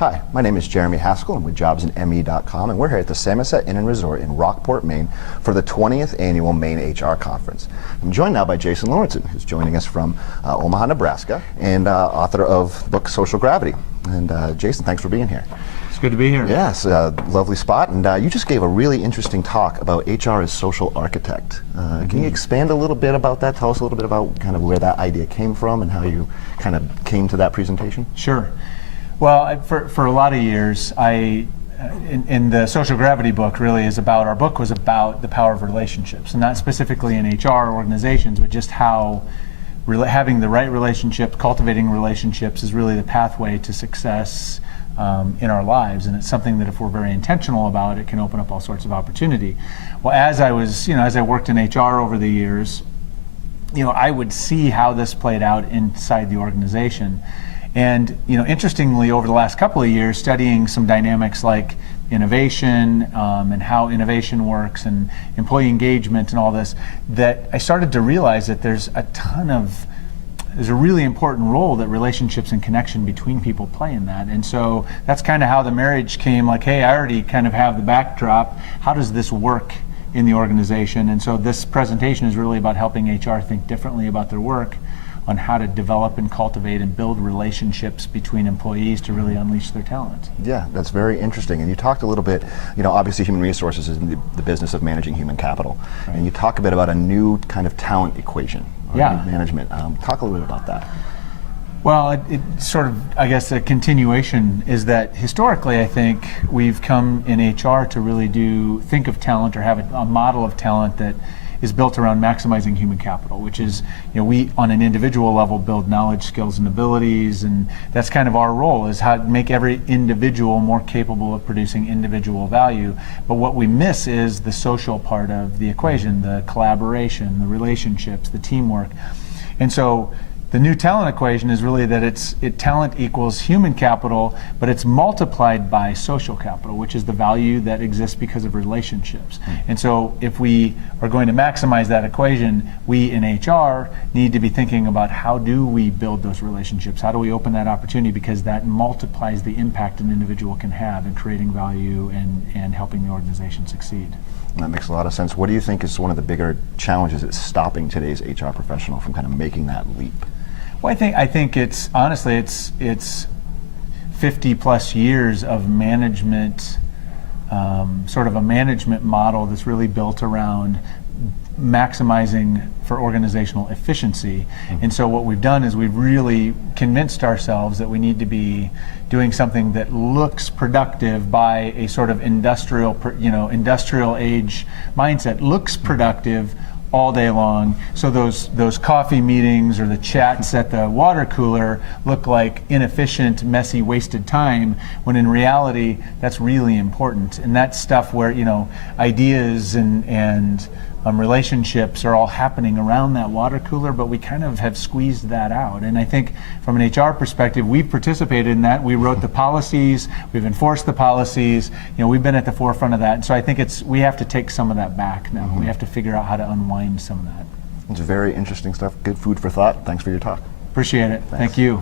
Hi, my name is Jeremy Haskell. I'm with jobsandme.com, and we're here at the Samoset Inn and Resort in Rockport, Maine for the 20th Annual Maine HR Conference. I'm joined now by Jason Lauritsen, who's joining us from Omaha, Nebraska, and author of the book Social Gravity. And Jason, thanks for being here. It's good to be here. Yes, lovely spot. And you just gave a really interesting talk about HR as social architect. Can you expand a little bit about that? Tell us a little bit about kind of where that idea came from and how you kind of came to that presentation? Sure. Well, for a lot of years, in the Social Gravity book really is about, our book was about the power of relationships, and not specifically in HR organizations, but just how having the right relationships, cultivating relationships is really the pathway to success in our lives, and it's something that if we're very intentional about, it can open up all sorts of opportunity. Well, as I worked in HR over the years, I would see how this played out inside the organization. And interestingly, over the last couple of years, studying some dynamics like innovation and how innovation works and employee engagement and all this, that I started to realize that there's a really important role that relationships and connection between people play in that. And so that's kind of how the marriage came, like, hey, I already kind of have the backdrop. How does this work in the organization? And so this presentation is really about helping HR think differently about their work, on how to develop and cultivate and build relationships between employees to really unleash their talent. Yeah, that's very interesting. And you talked a little bit, obviously human resources is in the business of managing human capital. Right. And you talk a bit about a new kind of talent equation, or management. Talk a little bit about that. Well, it sort of, I guess, a continuation is that historically, I think we've come in HR to really think of talent or have a model of talent that is built around maximizing human capital, which is, we on an individual level build knowledge, skills, and abilities, and that's kind of our role, is how to make every individual more capable of producing individual value. But what we miss is the social part of the equation, the collaboration, the relationships, the teamwork. And so the new talent equation is really that talent equals human capital, but it's multiplied by social capital, which is the value that exists because of relationships. And so if we are going to maximize that equation, we in HR need to be thinking about how do we build those relationships? How do we open that opportunity? Because that multiplies the impact an individual can have in creating value and helping the organization succeed. That makes a lot of sense. What do you think is one of the bigger challenges that's stopping today's HR professional from kind of making that leap? Well, I think it's honestly it's 50 plus years of management, sort of a management model that's really built around maximizing for organizational efficiency. And so what we've done is we've really convinced ourselves that we need to be doing something that looks productive by a sort of industrial age mindset, looks productive all day long. So those coffee meetings or the chats at the water cooler look like inefficient, messy, wasted time, when in reality that's really important. And that's stuff where ideas and relationships are all happening around that water cooler, but we kind of have squeezed that out. And I think from an HR perspective, we've participated in that. We wrote the policies, we've enforced the policies, we've been at the forefront of that. And so I think we have to take some of that back now. We have to figure out how to unwind some of that. It's very interesting stuff. Good food for thought. Thanks for your talk. Appreciate it. Thanks. Thank you.